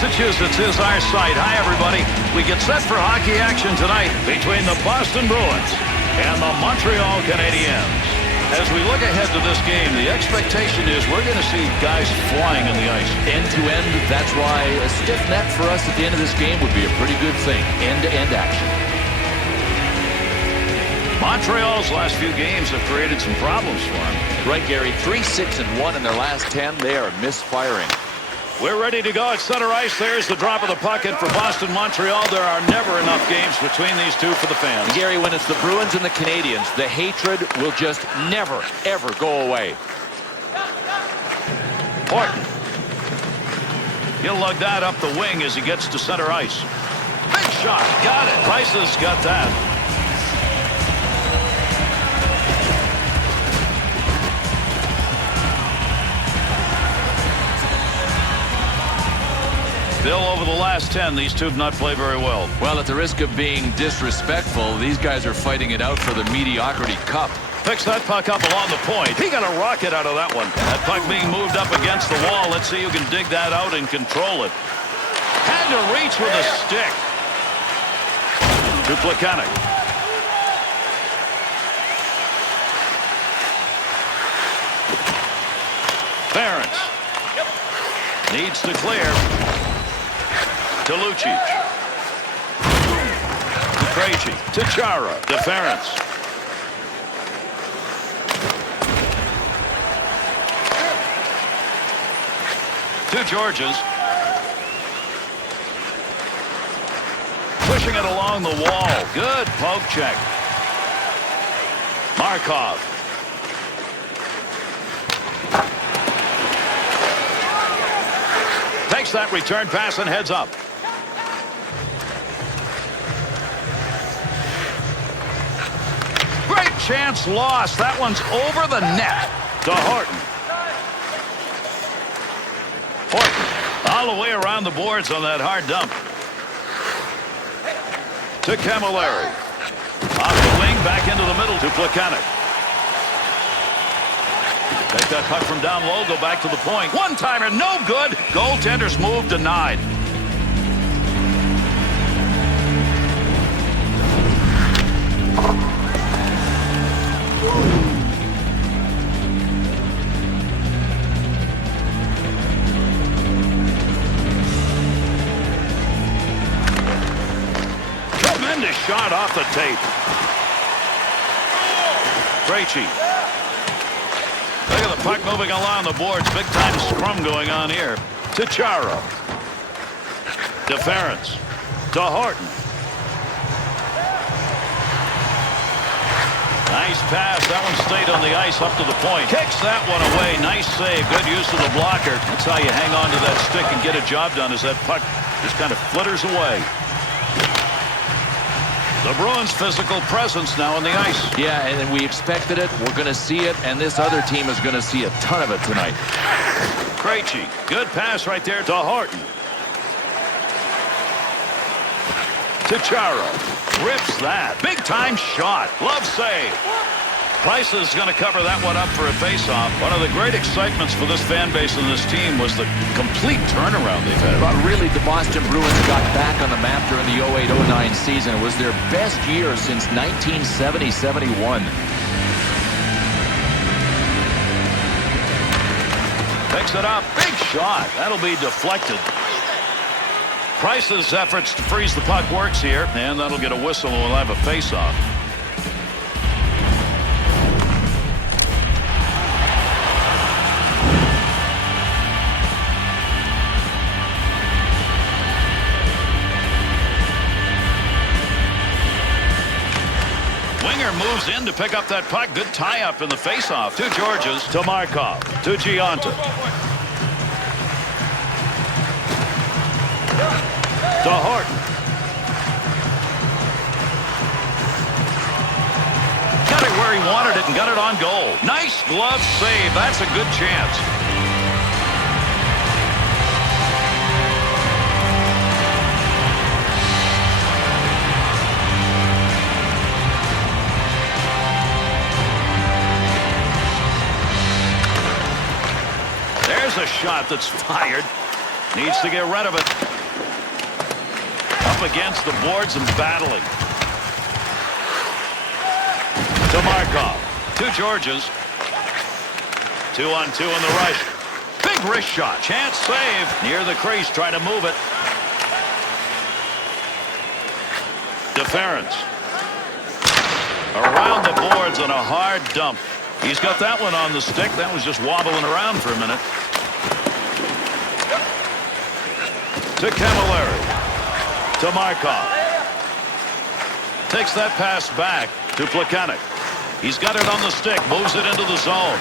Massachusetts is our site. Hi, everybody. We get set for hockey action tonight between the Boston Bruins and the Montreal Canadiens. As we look ahead to this game, the expectation is we're going to see guys flying on the ice. End to end, that's why a stiff net for us at the end of this game would be a pretty good thing. End-to-end action. Montreal's last few games have created some problems for them. Right, Gary. 3-6-1 in their last 10. They are misfiring. We're ready to go at center ice. There's the drop of the puck in for Boston, Montreal. There are never enough games between these two for the fans. Gary, when it's the Bruins and the Canadiens, the hatred will just never, ever go away. Horton. He'll lug that up the wing as he gets to center ice. Big shot. Got it. Price has got that. Bill, over the last 10, these two have not played very well. Well, at the risk of being disrespectful, these guys are fighting it out for the Mediocrity Cup. Picks that puck up along the point. He got a rocket out of that one. That puck being moved up against the wall. Let's see who can dig that out and control it. Had to reach with a stick. To Plekanec. Ference. Needs to clear. To Lucic. To Krejci. To Chara. To Ference. To Georges. Pushing it along the wall. Good poke check. Markov. Takes that return pass and heads up. Great chance lost. That one's over the net to Horton. Horton all the way around the boards on that hard dump. To Camilleri. Off the wing, back into the middle to Plekanec. Take that puck from down low, go back to the point. One-timer, no good. Goaltender's move denied. Tremendous shot off the tape. Krejci. Look at the puck moving along the boards. Big time scrum going on here. To Chara. To Ference. To Horton. Nice pass. That one stayed on the ice up to the point. Kicks that one away. Nice save. Good use of the blocker. That's how you hang on to that stick and get a job done, as that puck just kind of flitters away. The Bruins' physical presence now on the ice. Yeah, and we expected it. We're going to see it, and this other team is going to see a ton of it tonight. Krejci. Good pass right there to Horton. To Chara. Rips that. Big time shot. Love save. Price is going to cover that one up for a faceoff. One of the great excitements for this fan base and this team was the complete turnaround they've had. But really, the Boston Bruins got back on the map during the 08-09 season. It was their best year since 1970-71. Picks it up. Big shot. That'll be deflected. Price's efforts to freeze the puck works here, and that'll get a whistle and we'll have a faceoff. Winger moves in to pick up that puck. Good tie-up in the face-off. To Georges. To Markov. To Gionta. To Horton. Got it where he wanted it and got it on goal. Nice glove save. That's a good chance. There's a shot that's fired. Needs to get rid of it. up against the boards and battling. To Markov. To Georges. 2-on-2 on the right. Big wrist shot. Chance save. Near the crease. Try to move it. Deference. Around the boards on a hard dump. He's got that one on the stick. That was just wobbling around for a minute. To Camilleri. To Markov. Takes that pass back to Plekanec. He's got it on the stick. Moves it into the zone.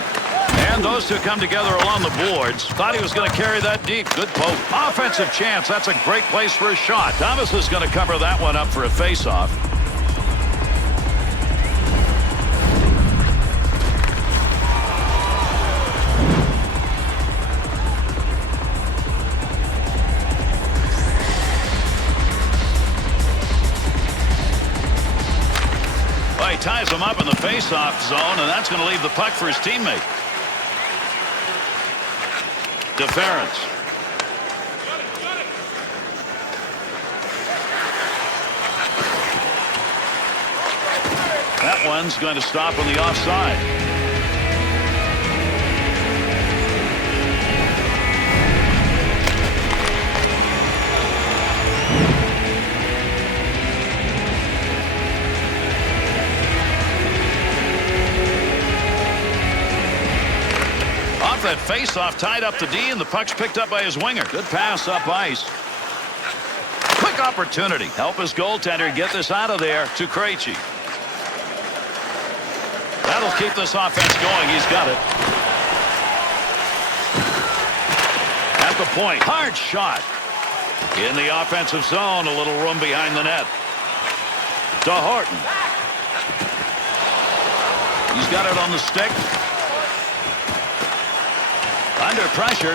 And those two come together along the boards. Thought he was going to carry that deep. Good poke. Offensive chance. That's a great place for a shot. Thomas is going to cover that one up for a faceoff. Well, he ties him up in the faceoff zone, and that's going to leave the puck for his teammate. Deference. That one's going to stop on the offside. That face-off tied up the D, and the puck's picked up by his winger. Good pass up ice. Quick opportunity. Help his goaltender get this out of there to Krejci. That'll keep this offense going. He's got it. At the point. Hard shot. In the offensive zone. A little room behind the net. To Horton. He's got it on the stick. Under pressure.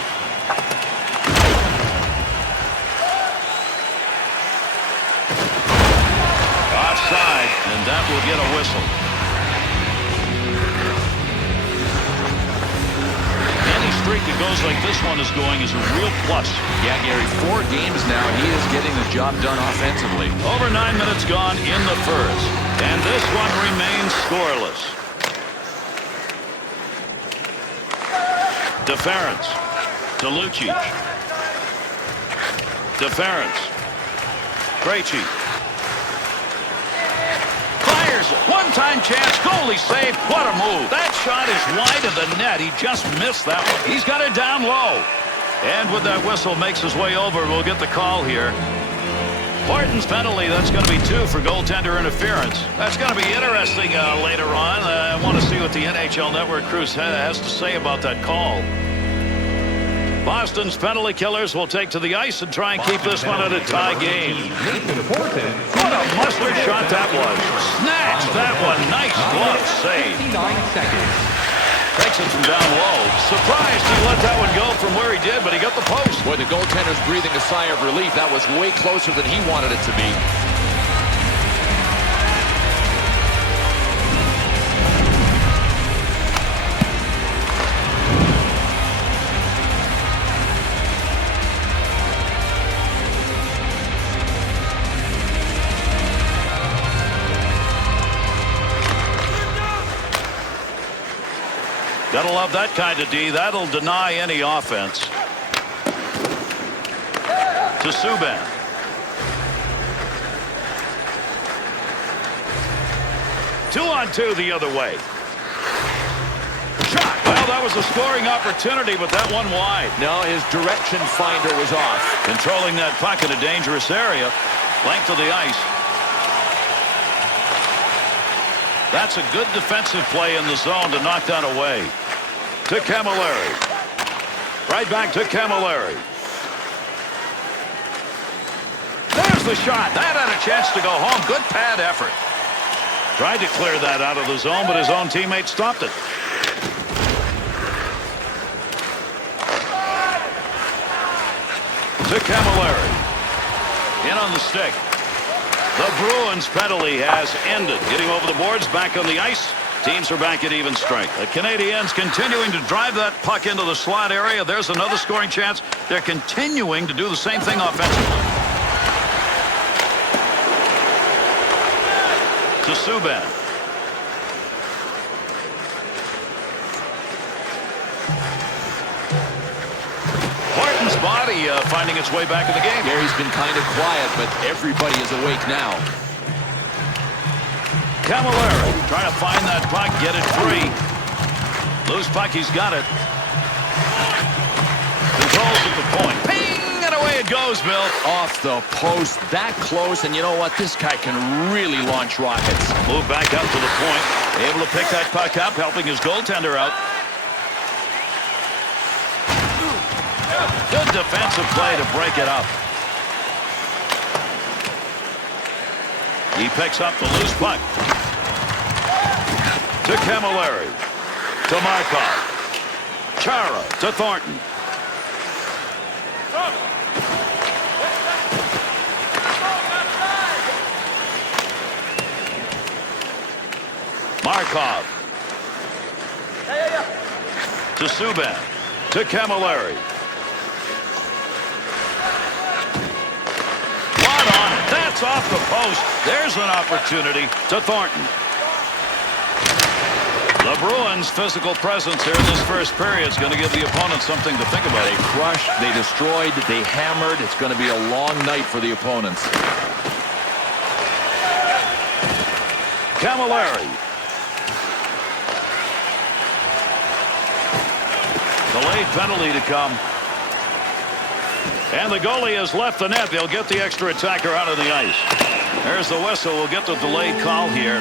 Offside, and that will get a whistle. Any streak that goes like this one is going is a real plus. Yeah, Gary, 4 games now. He is getting the job done offensively. Over 9 minutes gone in the first, and this one remains scoreless. Deference to Lucic. Deference. Krejci. Fires it. One-time chance. Goalie save. What a move. That shot is wide of the net. He just missed that one. He's got it down low. And with that whistle makes his way over, we'll get the call here. Horton's penalty, that's going to be 2 for goaltender interference. That's going to be interesting later on. I want to see what the NHL Network crew has to say about that call. Boston's penalty killers will take to the ice and try and keep this one at a tie game. What a mustard shot that was. Snatched that one. Nice glove save. Takes it from down low. Surprised he let that one go from where he did, but he got the post. Boy, the goaltender's breathing a sigh of relief. That was way closer than he wanted it to be. Gotta love that kind of D. That'll deny any offense. To Subban. Two-on-two the other way. Shot. Well, that was a scoring opportunity, but that one wide. No, his direction finder was off. Controlling that puck in a dangerous area. Length of the ice. That's a good defensive play in the zone to knock that away. To Camilleri. Right back to Camilleri. There's the shot. That had a chance to go home. Good pad effort. Tried to clear that out of the zone, but his own teammate stopped it. To Camilleri. In on the stick. The Bruins penalty has ended. Getting over the boards, back on the ice. Teams are back at even strength. The Canadiens continuing to drive that puck into the slot area. There's another scoring chance. They're continuing to do the same thing offensively. to Subban. Horton's body finding its way back in the game. Gary's been kind of quiet, but everybody is awake now. Camilleri trying to find that puck, get it free. Loose puck, he's got it. Controls at the point. Ping, and away it goes, Bill. Off the post, that close, and you know what? This guy can really launch rockets. Move back up to the point. Able to pick that puck up, helping his goaltender out. Good defensive play to break it up. He picks up the loose puck. To Camilleri. To Markov. Chara to Thornton. Markov. To Subban. To Camilleri. That's off the post. There's an opportunity to Thornton. The Bruins' physical presence here in this first period is going to give the opponent something to think about. They crushed, they destroyed, they hammered. It's going to be a long night for the opponents. Camilleri. Delayed penalty to come. And the goalie has left the net. They'll get the extra attacker out of the ice. There's the whistle. We'll get the delayed call here.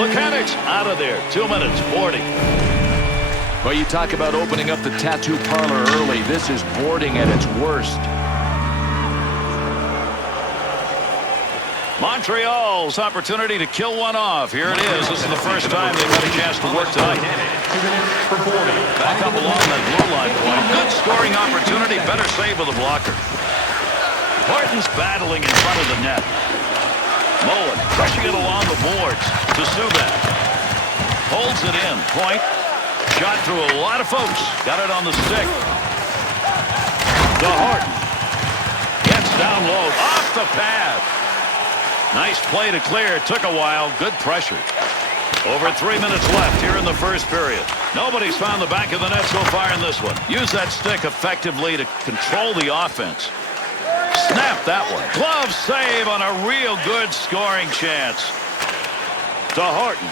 Mechanics out of there. 2 minutes, 40. Well, you talk about opening up the tattoo parlor early. This is boarding at its worst. Montreal's opportunity to kill one off. Here it is. This is the first time they've had a chance to work tonight. Back up along that blue line point. Good scoring opportunity. Better save with the blocker. Horton's battling in front of the net. Mullen crushing it along the boards to Subban. Holds it in. Point. Shot through a lot of folks. Got it on the stick. To Horton. Gets down low. Off the pad. Nice play to clear. Took a while. Good pressure. Over 3 minutes left here in the first period. Nobody's found the back of the net so far in this one. Use that stick effectively to control the offense. Snap that one. Glove save on a real good scoring chance. To Horton.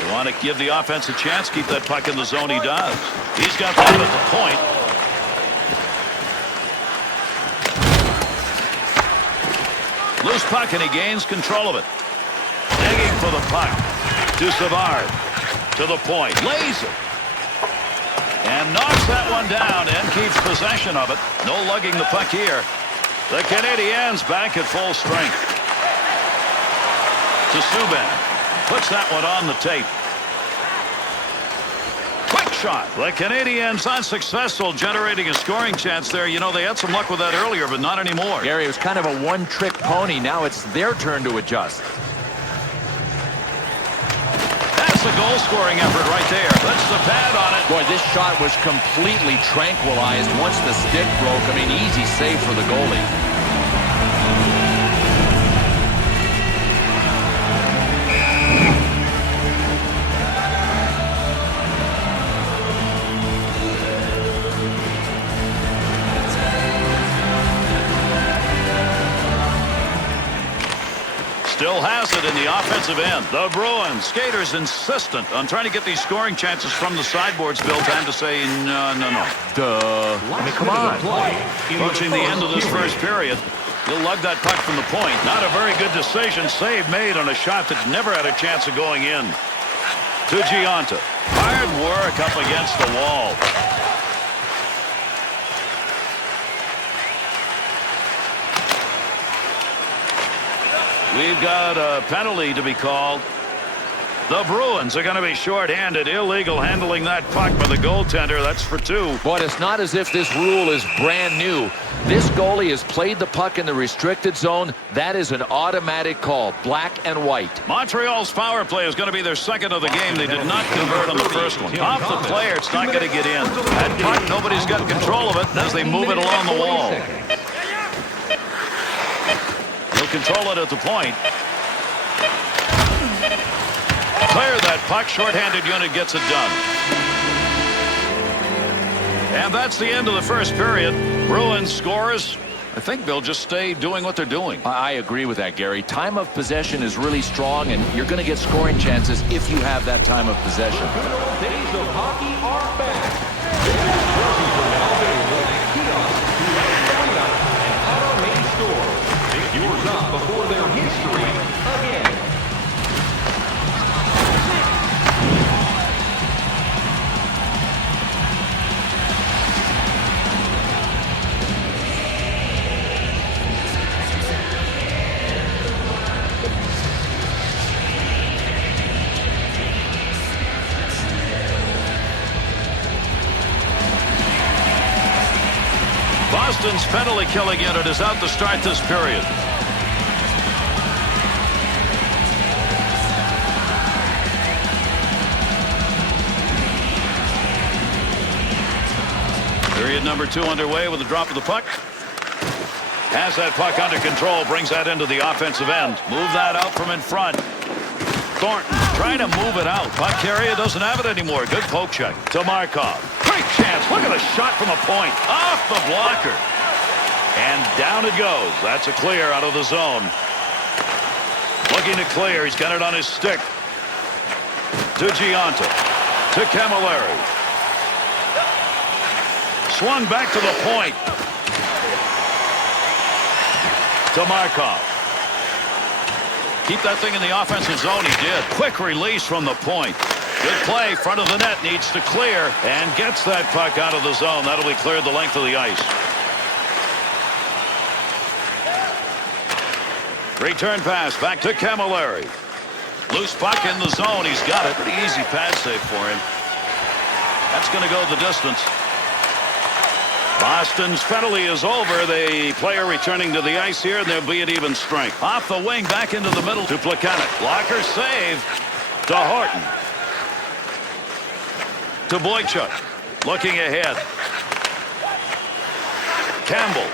You want to give the offense a chance. Keep that puck in the zone. He does. He's got that at the point. Loose puck, and he gains control of it. Digging for the puck. To Savard. To the point. Lays it. And knocks that one down and keeps possession of it. No lugging the puck here. The Canadiens back at full strength. To Subban. Puts that one on the tape. Quick shot. The Canadiens unsuccessful generating a scoring chance there. You know, they had some luck with that earlier, but not anymore. Gary, it was kind of a one-trick pony. Now it's their turn to adjust. That's a goal-scoring effort right there. That's the pad on it. Boy, this shot was completely tranquilized once the stick broke. I mean, easy save for the goalie. Still has it in the offensive end. The Bruins skaters insistent on trying to get these scoring chances from the sideboards. Bill, time to say no. Duh. I mean, come on. Approaching the end of this first period. He'll lug that puck from the point. Not a very good decision. Save made on a shot that never had a chance of going in. To Giunta. Hard work up against the wall. We've got a penalty to be called. The Bruins are going to be short-handed. Illegal handling that puck by the goaltender. That's for 2. But it's not as if this rule is brand new. This goalie has played the puck in the restricted zone. That is an automatic call, black and white. Montreal's power play is going to be their second of the game. They did not convert on the first one. Off the player, it's not going to get in. That puck, nobody's got control of it as they move it along the wall. He'll control it at the point. Clear that puck. Short-handed unit gets it done. And that's the end of the first period. Bruins scores. I think they'll just stay doing what they're doing. I agree with that, Gary. Time of possession is really strong, and you're going to get scoring chances if you have that time of possession. Days of hockey are back. Jerseys are now available at kiosks throughout the arena and at our main store. Pick yours up before their history again. Boston's penalty killing unit is out to start this period. Period number 2 underway with the drop of the puck. Has that puck under control, brings that into the offensive end. Move that out from in front. Thornton trying to move it out. Puck carrier doesn't have it anymore. Good poke check to Markov. Great chance. Look at a shot from the point. Off the blocker. And down it goes. That's a clear out of the zone. Looking to clear. He's got it on his stick. To Giunta. To Camilleri. Swung back to the point. To Markov. Keep that thing in the offensive zone. He did. Quick release from the point. Good play. Front of the net needs to clear and gets that puck out of the zone. That'll be cleared the length of the ice. Return pass back to Camilleri. Loose puck in the zone. He's got it. Pretty easy pad save for him. That's going to go the distance. Boston's penalty is over. The player returning to the ice here, and there'll be an even strength. Off the wing, back into the middle to Plekanec. Blocker save to Horton. To Boychuk. Looking ahead. Campbell.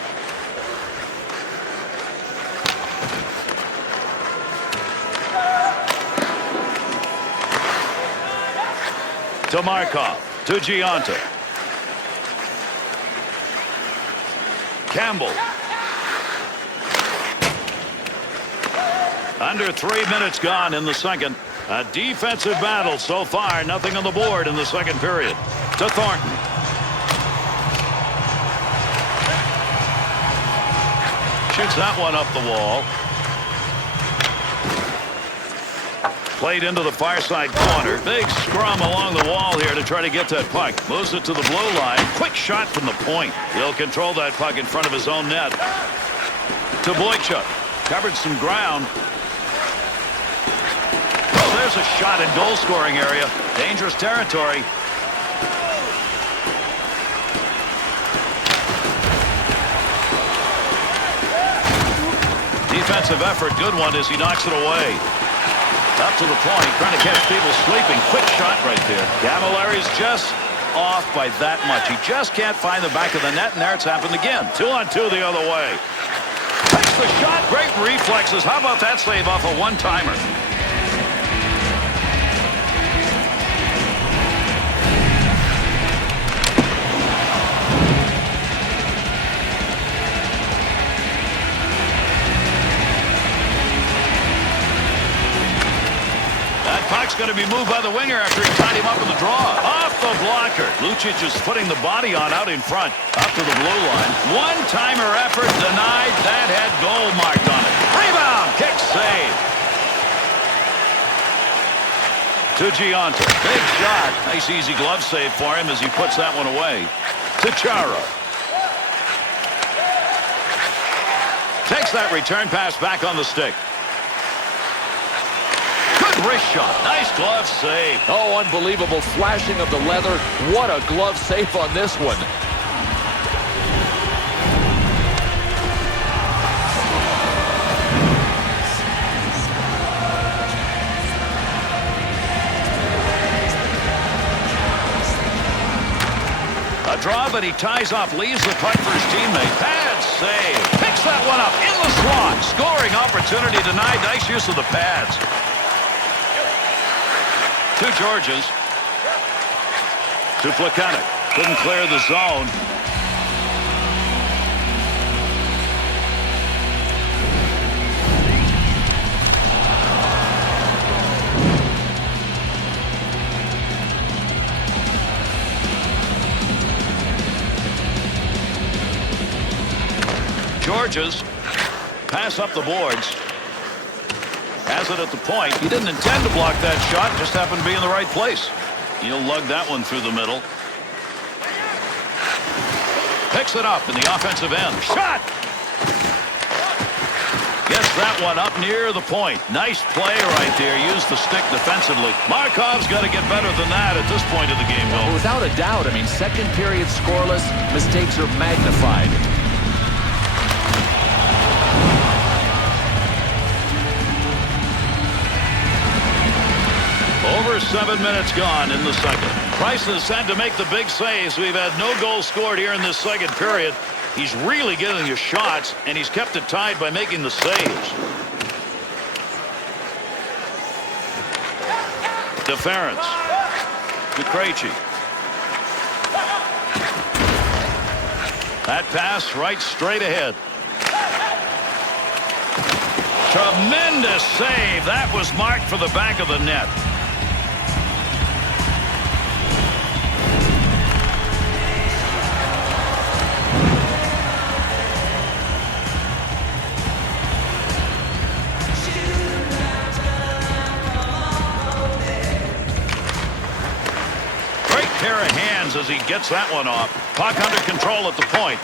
To Markov. To Giunta. Campbell. Under 3 minutes gone in the second. A defensive battle so far. Nothing on the board in the second period. To Thornton. Shoots that one up the wall. Played into the far side corner. Big scrum along the wall here to try to get that puck. Moves it to the blue line. Quick shot from the point. He'll control that puck in front of his own net. To Boychuk. Covered some ground. Oh, there's a shot in goal scoring area. Dangerous territory. Defensive effort. Good one as he knocks it away. Up to the point, trying to catch people sleeping. Quick shot right there. Camilleri's just off by that much. He just can't find the back of the net, and there it's happened again. 2-on-2 the other way. Takes the shot. Great reflexes. How about that save off a one-timer? Puck's going to be moved by the winger after he tied him up in the draw. Off the blocker. Lucic is putting the body on out in front. Up to the blue line. One-timer effort denied. That had goal marked on it. Rebound. Kick save. To Giunta. Big shot. Nice easy glove save for him as he puts that one away. To Chara. Takes that return pass back on the stick. Wrist shot. Nice glove save. Oh, unbelievable flashing of the leather. What a glove save on this one. A draw, but he ties off, leaves the puck for his teammate. Bad save. Picks that one up in the slot. Scoring up opportunity denied. Nice use of the pads. To Georges. To Plekanec. Couldn't clear the zone. Georges. Pass up the boards. Has it at the point. He didn't intend to block that shot. Just happened to be in the right place. He'll lug that one through the middle. Picks it up in the offensive end. Shot! Gets that one up near the point. Nice play right there. Used the stick defensively. Markov's got to get better than that at this point of the game, though. Without a doubt. I mean, second period scoreless. Mistakes are magnified. Over 7 minutes gone in the second. Price is sent to make the big saves. We've had no goals scored here in this second period. He's really getting his shots, and he's kept it tied by making the saves. Deference. To Krejci. That pass right straight ahead. Tremendous save. That was marked for the back of the net. Pair of hands as he gets that one off. Puck under control at the point.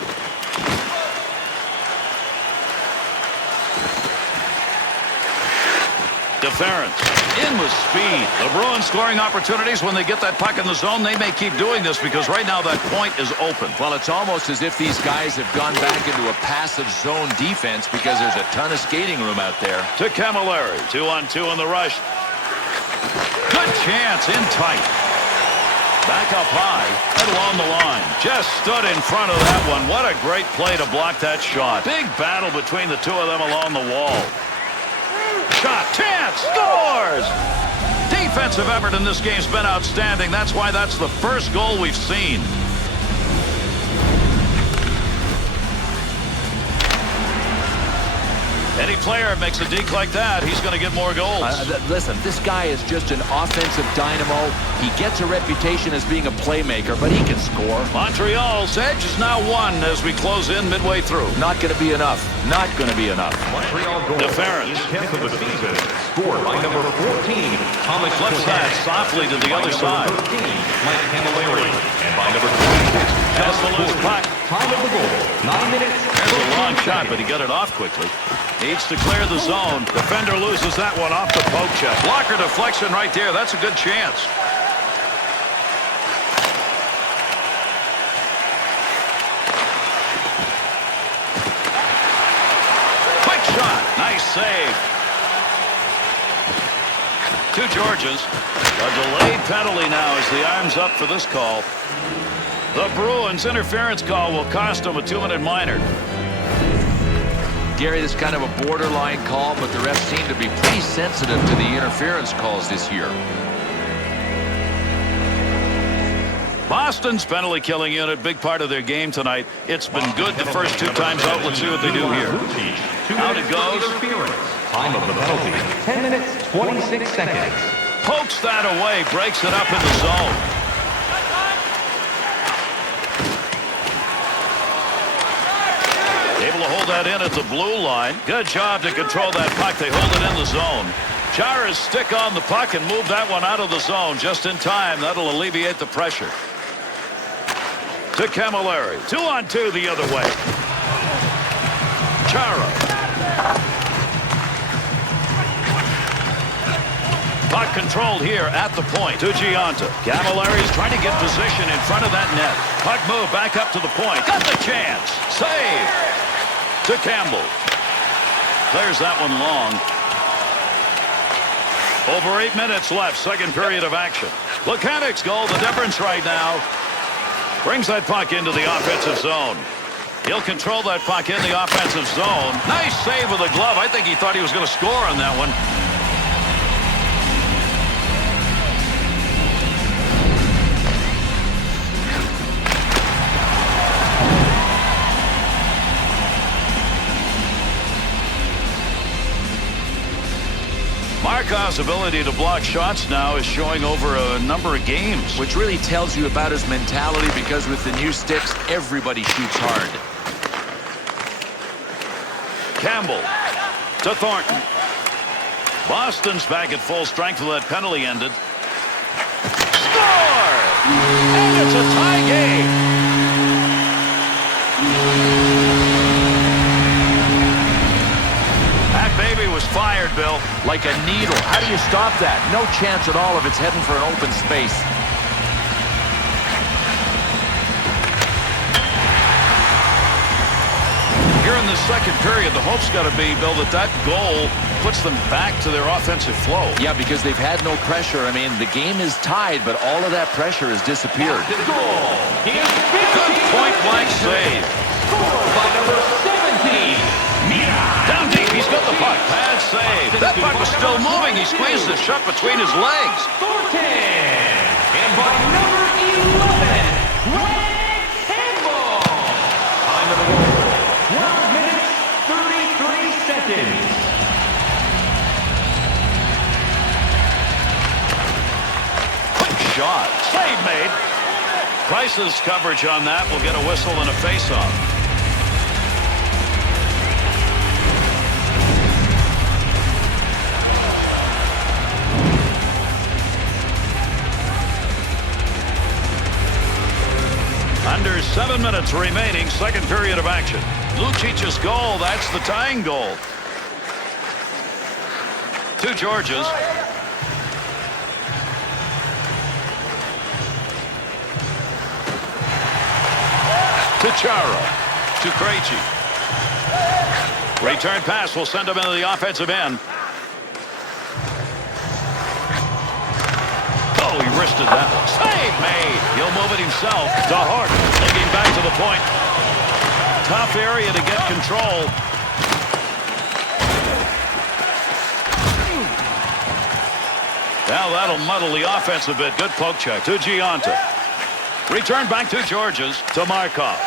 Deference. In with speed. The Bruins scoring opportunities when they get that puck in the zone. They may keep doing this because right now that point is open. Well, it's almost as if these guys have gone back into a passive zone defense because there's a ton of skating room out there. To Camilleri. 2-on-2 in the rush. Good chance in tight. Back up high and along the line. Just stood in front of that one. What a great play to block that shot. Big battle between the two of them along the wall. Shot. Chance. Scores! Defensive effort in this game's been outstanding. That's why that's the first goal we've seen. Any player makes a deke like that, he's going to get more goals. Listen, this guy is just an offensive dynamo. He gets a reputation as being a playmaker, but he can score. Montreal's edge is now won as we close in midway through. Not going to be enough. Not going to be enough. Montreal goal. Deference. 10th of the season. Scored by number 14, Thomas Flips that softly to the other side. 13, Mike Camilleri. And by number 26, Has the loose puck. time of the goal, 9 minutes. There's a long shot, but he got it off quickly. Needs to clear the zone. Defender loses that one off the poke check. Blocker deflection right there. That's a good chance. Quick shot. Nice save. To Georges. A delayed penalty now as the arm's up for this call. The Bruins interference call will cost them a 2-minute minor. Gary, this is kind of a borderline call, but the refs seem to be pretty sensitive to the interference calls this year. Boston's penalty killing unit, big part of their game tonight. It's been good the first 2 times out. Let's see what they do here. Out it goes. Time of the penalty, 10 minutes, 26 seconds. Pokes that away, breaks it up in the zone. Able to hold that in at the blue line. Good job to control that puck. They hold it in the zone. Chara's stick on the puck and move that one out of the zone just in time. That'll alleviate the pressure. To Camilleri. 2-on-2 the other way. Chara. Puck controlled here at the point. To Giunta. Camilleri's trying to get position in front of that net. Puck move back up to the point. Got the chance. Save. To Campbell. Clears that one long. Over 8 minutes left. Second period of action. Plekanec's goal, the difference right now. Brings that puck into the offensive zone. He'll control that puck in the offensive zone. Nice save with the glove. I think he thought he was going to score on that one. Markov's ability to block shots now is showing over a number of games. Which really tells you about his mentality, because with the new sticks, everybody shoots hard. Campbell to Thornton. Boston's back at full strength with that penalty ended. Score! And it's a tie game. That baby was fired, Bill. Like a needle. How do you stop that? No chance at all if it's heading for an open space. Here in the second period, the hope's got to be, Bill, that goal puts them back to their offensive flow. Yeah, because they've had no pressure. I mean, the game is tied, but all of that pressure has disappeared. Good point-blank save. Scored by number 17. Down deep, he's got the puck. Bad save. That puck was still moving. He squeezed it shut between his legs. Thornton. And by number 11, Greg Campbell. Time of the goal, 12 minutes, 33 seconds. Quick shot. Save made. Price's coverage on that will get a whistle and a face-off. Under 7 minutes remaining, second period of action. Lucic's goal, that's the tying goal. To Georges. To Chara. To Krejci. Return pass will send him into the offensive end. Oh, he wristed that one. Save made. He'll move it himself. To Hart. Looking back to the point. Tough area to get control. Now that'll muddle the offense a bit. Good poke check. To Giunta. Return back to Georges. To Markov.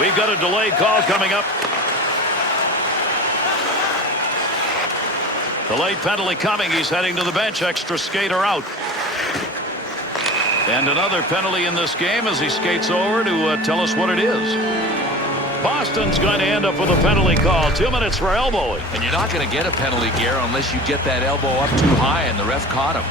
We've got a delayed call coming up. The late penalty coming. He's heading to the bench. Extra skater out. And another penalty in this game as he skates over to tell us what it is. Boston's going to end up with a penalty call. 2 minutes for elbowing. And you're not going to get a penalty, Gare, unless you get that elbow up too high and the ref caught him.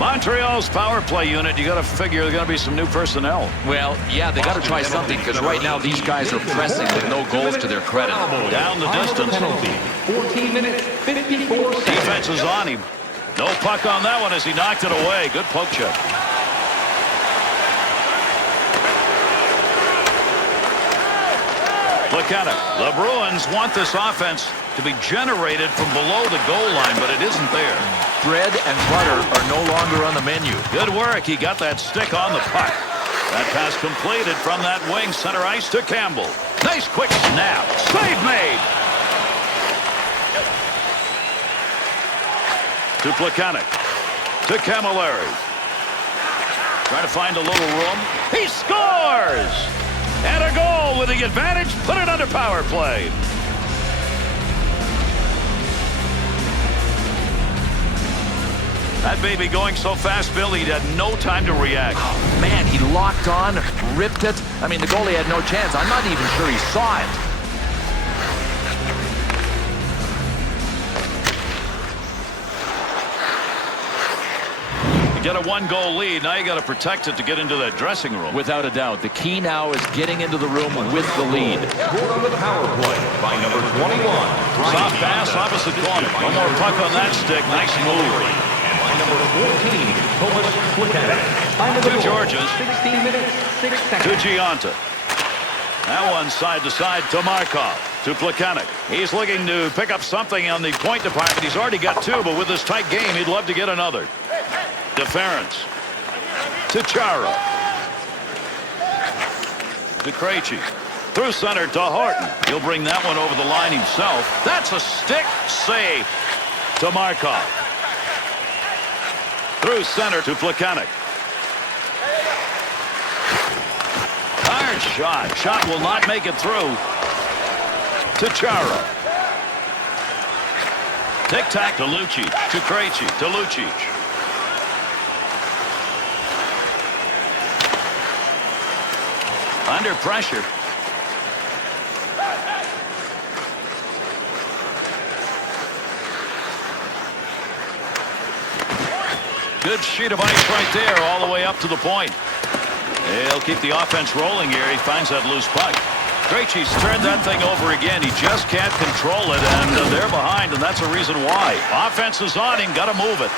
Montreal's power play unit, you got to figure there's going to be some new personnel. Well, yeah, they got to try something, because right now these guys are pressing with no goals to their credit. Down the distance. Penalty. 14 minutes, 54 seconds. Defense is on him. No puck on that one as he knocked it away. Good poke check. Look at it. The Bruins want this offense to be generated from below the goal line, but it isn't there. Bread and butter are no longer on the menu. Good work. He got that stick on the puck. That pass completed from that wing center ice to Campbell. Nice quick snap. Save made. To Plekanec. To Camilleri. Trying to find a little room. He scores! And a goal with the advantage. Put it under power play. That baby going so fast, Bill, he had no time to react. Oh, man, he locked on, ripped it. I mean, the goalie had no chance. I'm not even sure he saw it. Get a one-goal lead. Now you got to protect it to get into that dressing room. Without a doubt. The key now is getting into the room with the lead. Scored on the power play by number 21. Soft pass, opposite corner. One more puck on that stick. Nice move. And by number 14, Thomas Plekanec. To Georges. 16 minutes, 6 seconds. To Giunta. That one side to side to Markov. To Plekanec. He's looking to pick up something on the point department. He's already got two, but with this tight game, he'd love to get another. Deference. To Chara. to Krejci. Through center to Horton. He'll bring that one over the line himself. That's a stick save to Markov. Through center to Plekanec. Hard shot. Shot will not make it through. To Chara. Tic-tac to Lucic. To Krejci. To Lucic. Under pressure. Good sheet of ice right there all the way up to the point. He'll keep the offense rolling here. He finds that loose puck. Krejci's turned that thing over again. He just can't control it, and they're behind, and that's a reason why. Offense is on him. Got to move it.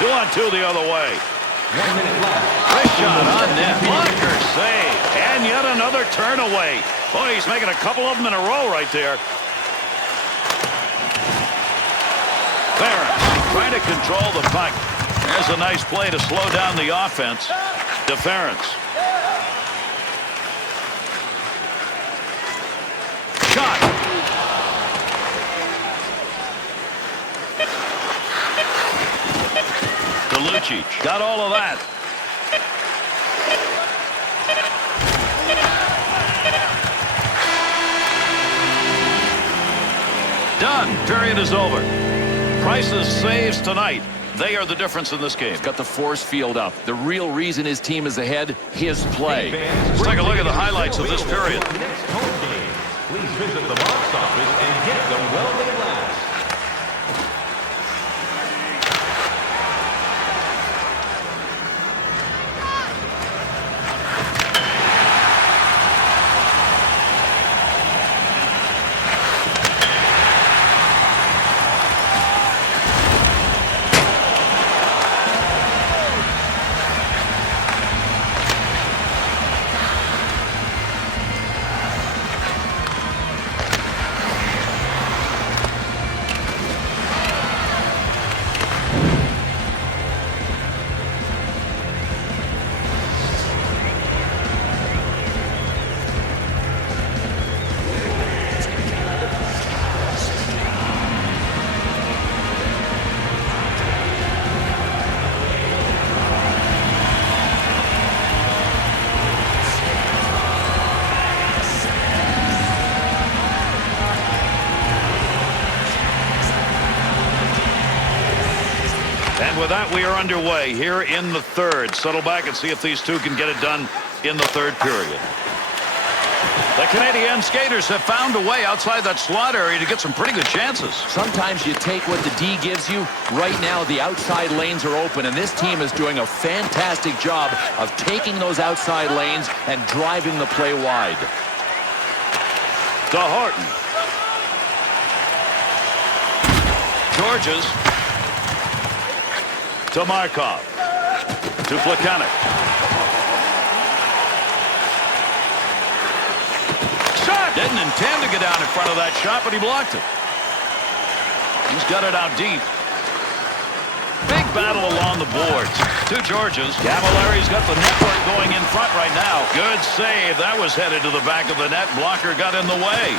2-on-2 the other way. 1 minute left. This shot on net. Blocker save. And yet another turn away. Boy, he's making a couple of them in a row right there. Ferris trying to control the puck. There's a nice play to slow down the offense. DeFerence. Shot. To Lucic. Got all of that. Done. Period is over. Price's saves tonight. They are the difference in this game. He's got the force field up. The real reason his team is ahead, his play. Let's take a look at the highlights of this period. Next home game. Please visit the box office and get them while they last. And with that, we are underway here in the third. Settle back and see if these two can get it done in the third period. The Canadiens skaters have found a way outside that slot area to get some pretty good chances. Sometimes you take what the D gives you. Right now, the outside lanes are open, and this team is doing a fantastic job of taking those outside lanes and driving the play wide. To Horton. Georges. To Markov. To Plekanec. Shot! Didn't intend to get down in front of that shot, but he blocked it. He's got it out deep. Big battle along the boards. To Georges. Cavallari's got the network going in front right now. Good save. That was headed to the back of the net. Blocker got in the way.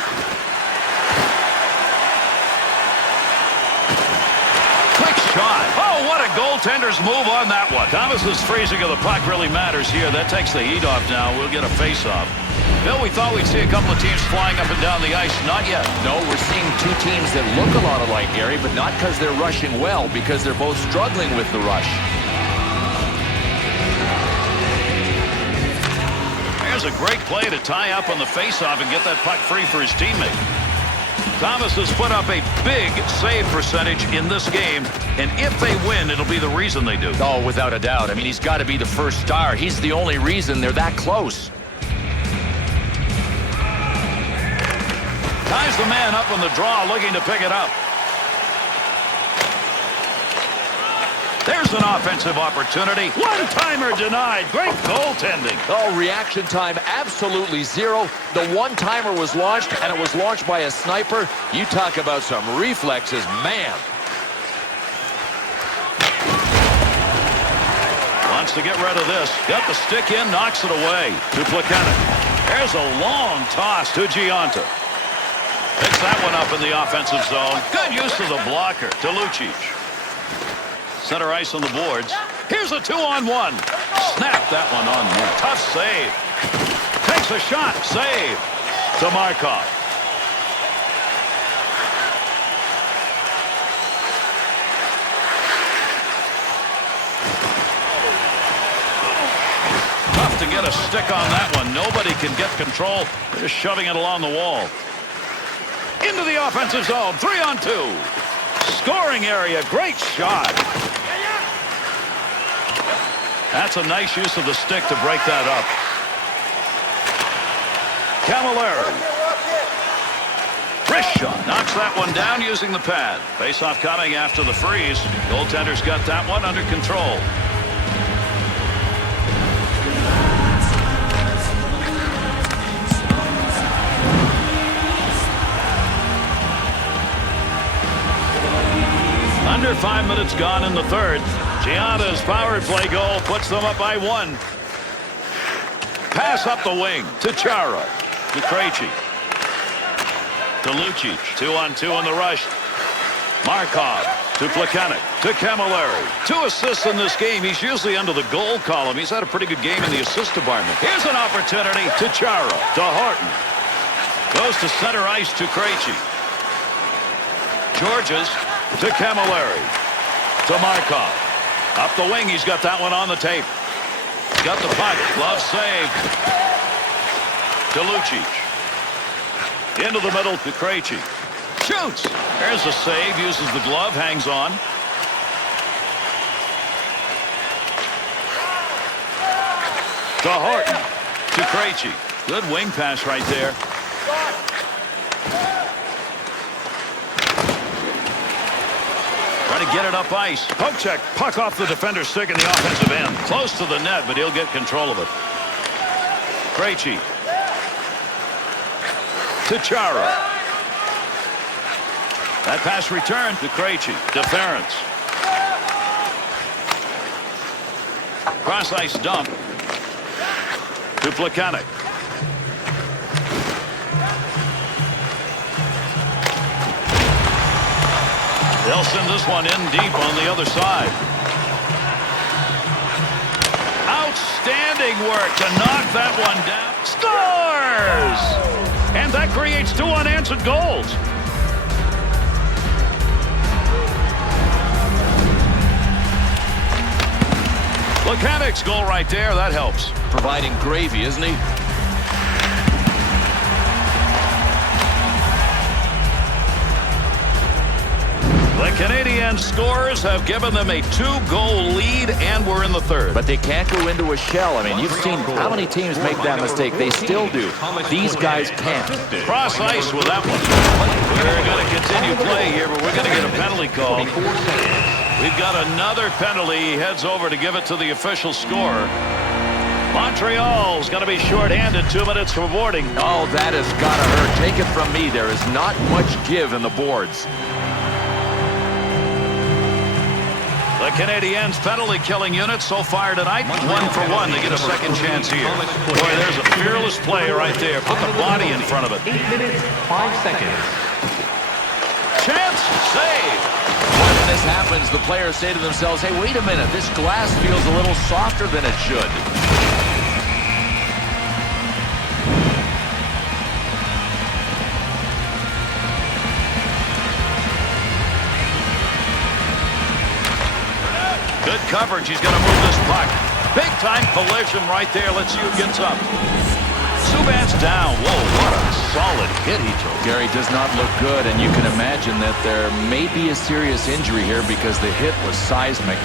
Quick shot. Oh, what a goaltender's move on that one. Thomas's freezing of the puck really matters here. That takes the heat off now. We'll get a face-off. Bill, we thought we'd see a couple of teams flying up and down the ice. Not yet. No, we're seeing two teams that look a lot alike, Gary, but not because they're rushing well, because they're both struggling with the rush. There's a great play to tie up on the face-off and get that puck free for his teammate. Thomas has put up a big save percentage in this game, and if they win, it'll be the reason they do. Oh, without a doubt. I mean, he's got to be the first star. He's the only reason they're that close. Ties the man up on the draw, looking to pick it up. There's an offensive opportunity. One-timer denied. Great goaltending. Oh, reaction time absolutely zero. The one-timer was launched, and it was launched by a sniper. You talk about some reflexes, man. chance to get rid of this. Got the stick in, knocks it away to Plekanec. There's a long toss to Giunta. Picks that one up in the offensive zone. Good use of the blocker to Lucic. Center ice on the boards. Here's a 2-on-1. Snap that one on net. Tough save. Takes a shot. Save to Markov. Tough to get a stick on that one. Nobody can get control. They're just shoving it along the wall. Into the offensive zone. 3-on-2. Scoring area. Great shot. That's a nice use of the stick to break that up. Camilleri. Wrist shot. Knocks that one down using the pad. Face-off coming after the freeze. Goaltender's got that one under control. Under 5 minutes gone in the third. Gianta's power play goal puts them up by 1. Pass up the wing to Chara. To Krejci. To Lucic. 2-on-2 in the rush. Markov to Plekanec. To Camilleri. 2 assists in this game. He's usually under the goal column. He's had a pretty good game in the assist department. Here's an opportunity to Chara. To Horton. Goes to center ice to Krejci. Georges to Camilleri. To Markov. Up the wing. He's got that one on the tape. Got the puck. Glove save. To Lucic. Into the middle to Krejci. Shoots. There's a save. Uses the glove. Hangs on. To Horton. To Krejci. Good wing pass right there. Trying to get it up ice. Poke check. Puck off the defender's stick in the offensive end. Close to the net, but he'll get control of it. Krejci. To Chara. That pass returned to Krejci. Deference. Cross ice dump. To Plekanec. They'll send this one in deep on the other side. Outstanding work to knock that one down. Scores! And that creates 2 unanswered goals. Plekanec's goal right there. That helps. Providing gravy, isn't he? The Canadiens scores have given them a 2-goal lead, and we're in the third. But they can't go into a shell. I mean, you've seen how many teams make that mistake. They still do. These guys can't. Cross ice with that one. We're going to continue play here, but we're going to get a penalty call. We've got another penalty. He heads over to give it to the official scorer. Montreal's going to be shorthanded. 2 minutes for boarding. Oh, that has got to hurt. Take it from me. There is not much give in the boards. The Canadiens penalty-killing unit so far tonight, 1 for 1. They get a second chance here. Boy, there's a fearless play right there. Put the body in front of it. 8 minutes, 5 seconds. Chance, save. When this happens, the players say to themselves, hey, wait a minute. This glass feels a little softer than it should. Good coverage. He's going to move this puck. Big-time collision right there. Let's see who gets up. Subban's down. Whoa, what a solid hit he took. Gary does not look good, and you can imagine that there may be a serious injury here because the hit was seismic.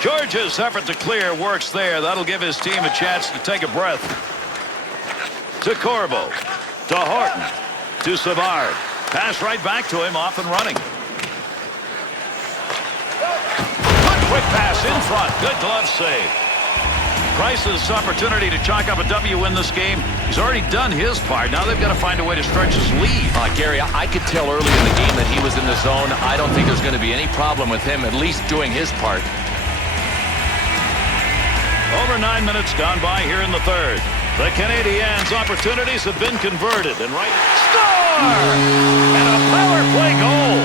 George's effort to clear works there. That'll give his team a chance to take a breath. To Corbo. To Horton. To Savard. Pass right back to him, off and running. Good quick pass in front. Good glove save. Price's opportunity to chalk up a W in this game. He's already done his part. Now they've got to find a way to stretch his lead. Gary, I could tell early in the game that he was in the zone. I don't think there's going to be any problem with him at least doing his part. Over 9 minutes gone by here in the third. The Canadiens' opportunities have been converted. And right... Score! And a power play goal.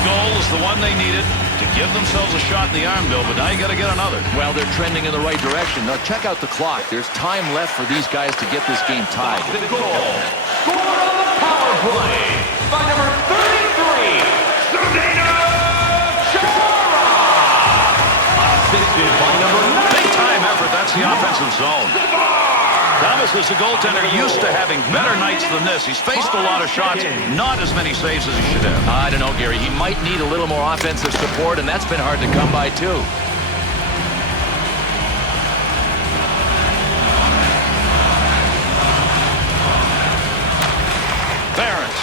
Goal is the one they needed to give themselves a shot in the arm, Bill, but now you got to get another. Well, they're trending in the right direction. Now check out the clock. There's time left for these guys to get this game tied. The goal scored on the power play by number 33, Chara. Assisted by number 9. Big time effort. That's the offensive zone. Thomas is a goaltender used to having better nights than this. He's faced a lot of shots, not as many saves as he should have. I don't know, Gary. He might need a little more offensive support, and that's been hard to come by, too. Barons.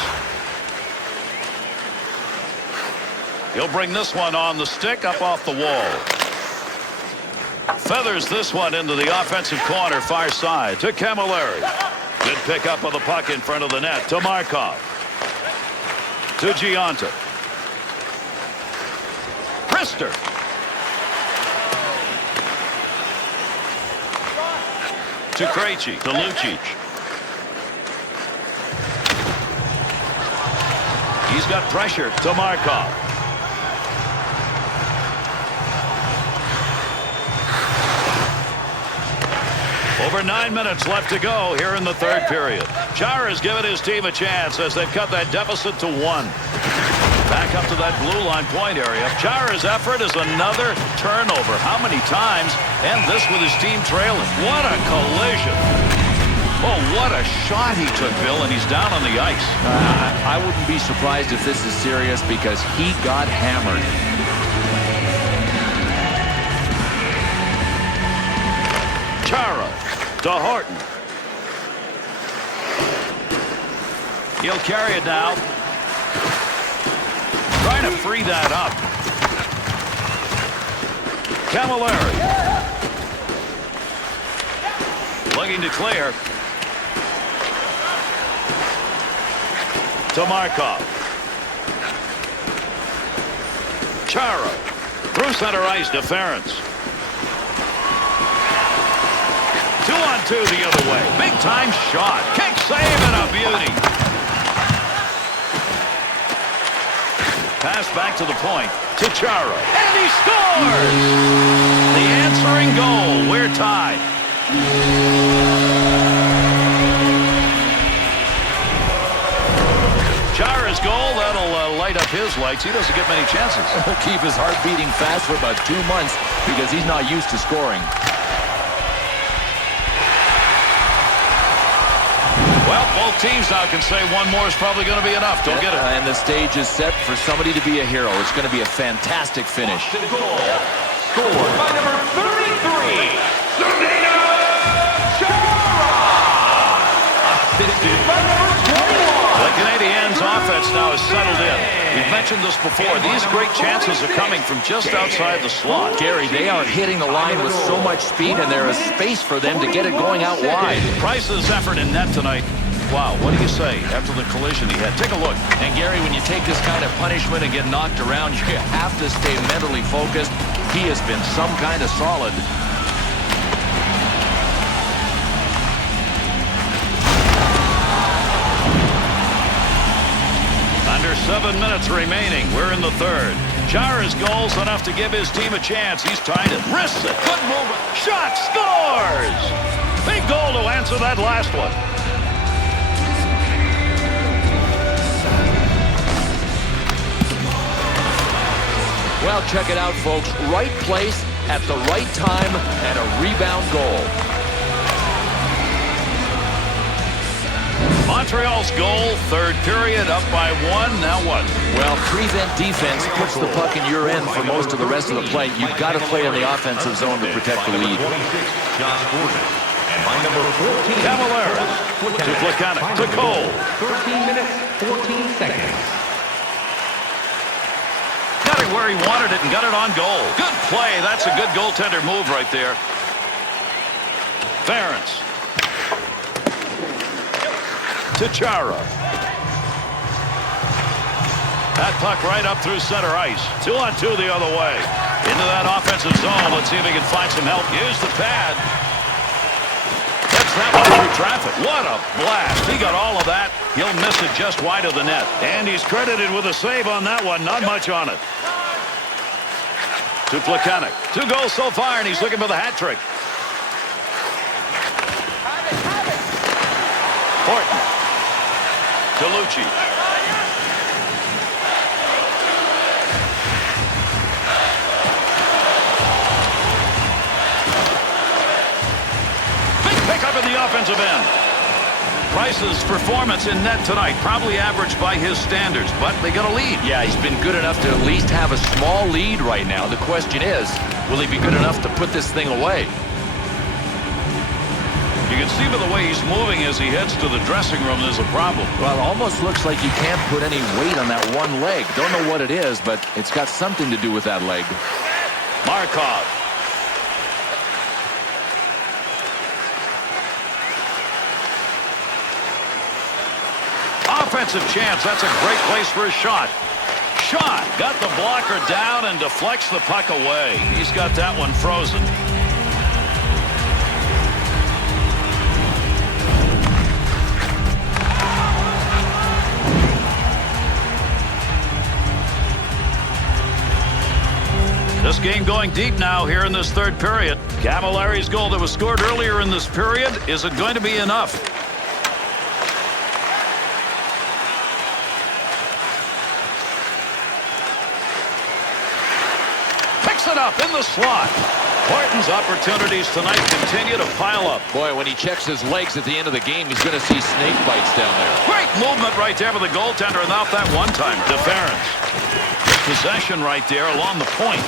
He'll bring this one on the stick up off the wall. Feathers this one into the offensive corner, far side to Camilleri. Good pickup of the puck in front of the net to Markov. To Giunta. Priester. To Krejci. To Lucic. He's got pressure to Markov. Over 9 minutes left to go here in the third period. Chara's given his team a chance as they've cut that deficit to 1. Back up to that blue line point area. Chara's effort is another turnover. How many times? And this with his team trailing. What a collision. Oh, what a shot he took, Bill, and he's down on the ice. I wouldn't be surprised if this is serious because he got hammered. Chara to Horton. He'll carry it now. Trying to free that up. Camilleri. Looking to clear. To Markov. Chara. Through center ice to Ferentz. 2-on-2 the other way. Big time shot. Kick save and a beauty. Pass back to the point to Chara. And he scores! The answering goal. We're tied. Chara's goal, that'll light up his lights. He doesn't get many chances. He'll keep his heart beating fast for about 2 months because he's not used to scoring. Well, both teams now can say one more is probably going to be enough. Don't get it. And the stage is set for somebody to be a hero. It's going to be a fantastic finish. The goal scored by number 33, Chara. Assisted by number 21. The Canadiens' offense now is settled in. We've mentioned this before. These great chances are coming from just outside the slot. Gary, they are hitting the line with so much speed, and there is space for them to get it going out wide. Price's effort in net tonight. Wow, what do you say after the collision he had? Take a look. And Gary, when you take this kind of punishment and get knocked around, you have to stay mentally focused. He has been some kind of solid. Under 7 minutes remaining. We're in the third. Chara's goal's enough to give his team a chance. He's tied it. Wrists it. Good move. Shot. Scores! Big goal to answer that last one. Well, check it out, folks. Right place at the right time and a rebound goal. Montreal's goal, third period, up by 1. Now what? Well, prevent defense puts the puck in your end for most of the rest of the play. You've got to play in the offensive zone to protect the lead. And by number 14, Cavalieri to Plekanec to Cole. 13 minutes, 14 seconds. Got it where he wanted it and got it on goal. Good play. That's a good goaltender move right there. Ference to Chara. That puck right up through center ice. 2-on-2 the other way. Into that offensive zone. Let's see if he can find some help. Use the pad. Gets that one through traffic. What a blast. He got all of that. He'll miss it just wide of the net. And he's credited with a save on that one. Not much on it. To Plekanec. 2 goals so far, and he's looking for the hat trick. Horton. To Lucic. Big pickup in the offensive end. Price's performance in net tonight probably average by his standards, but they got a lead. Yeah, he's been good enough to at least have a small lead right now. The question is, will he be good enough to put this thing away? You can see by the way he's moving as he heads to the dressing room, there's a problem. Well, it almost looks like you can't put any weight on that one leg. Don't know what it is, but it's got something to do with that leg. Markov. Offensive chance. That's a great place for a shot. Shot. Got the blocker down and deflects the puck away. He's got that one frozen. This game going deep now here in this third period. Cavalieri's goal that was scored earlier in this period. Is it going to be enough? Picks it up in the slot. Horton's opportunities tonight continue to pile up. Boy, when he checks his legs at the end of the game, he's going to see snake bites down there. Great movement right there for the goaltender, and out that one time. Ference. Possession right there along the point.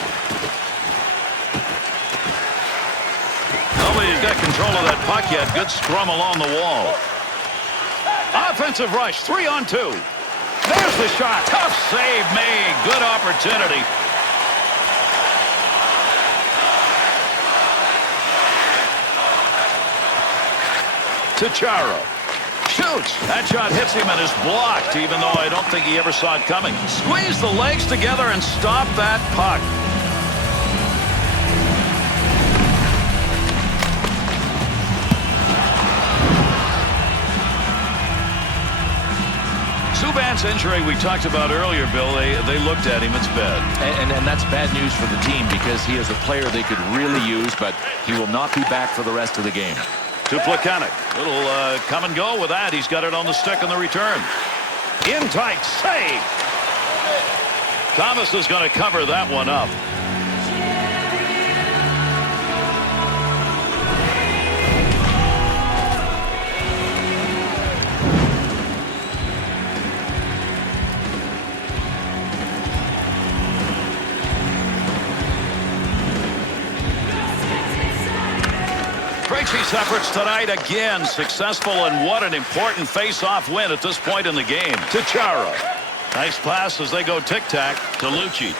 Nobody's got control of that puck yet. Good scrum along the wall. Offensive rush, 3-on-2. There's the shot. Tough save made. Good opportunity. To Chara. Shoots. That shot hits him and is blocked, even though I don't think he ever saw it coming. Squeeze the legs together and stop that puck. Subban's injury we talked about earlier, Bill, they looked at him. It's bad. And that's bad news for the team because he is a player they could really use, but he will not be back for the rest of the game. To Plekanec. Little come and go with that. He's got it on the stick on the return. In tight. Save. Thomas is going to cover that one up. Krejci's efforts tonight again successful, and what an important face-off win at this point in the game. To Chara. Nice pass as they go tic-tac to Lucic.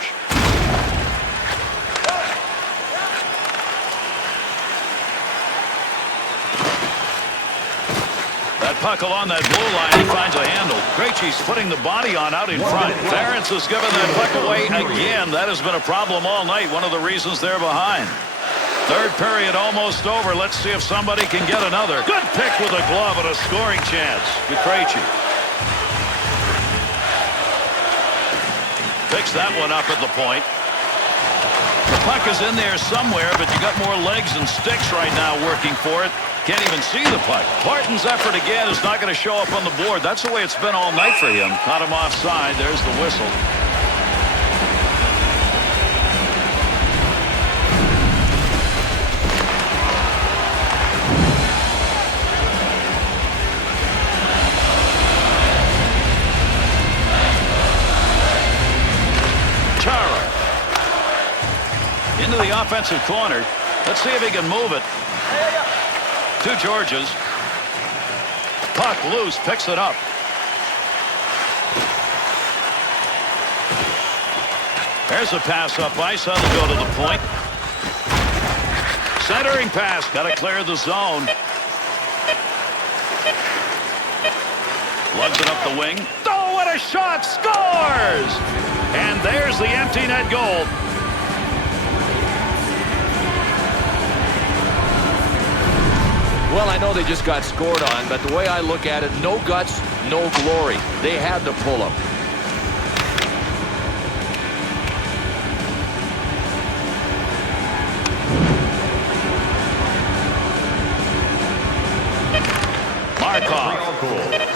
That puck along that blue line, he finds a handle. Krejci's putting the body on out in front. Ference has given that puck away again. That has been a problem all night. One of the reasons they're behind. Third period almost over. Let's see if somebody can get another. Good pick with a glove and a scoring chance to Krejci. Picks that one up at the point. The puck is in there somewhere, but you got more legs and sticks right now working for it. Can't even see the puck. Barton's effort again is not going to show up on the board. That's the way it's been all night for him. Caught him offside. There's the whistle. offensive corner. Let's see if he can move it. To Georges. Puck loose, picks it up. There's a pass up ice. That'll go to the point. Centering pass. Got to clear the zone. Lugs it up the wing. Oh, what a shot! Scores! And there's the empty net goal. Well, I know they just got scored on, but the way I look at it, no guts, no glory. They had to pull them.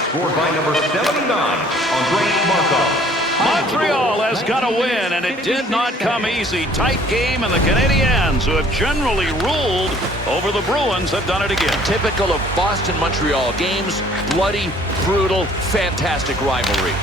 Scored by number 79, Andrei Markov. Montreal has got a win, and it did not come easy. Tight game, and the Canadiens, who have generally ruled over the Bruins, have done it again. Typical of Boston-Montreal games. Bloody, brutal, fantastic rivalry.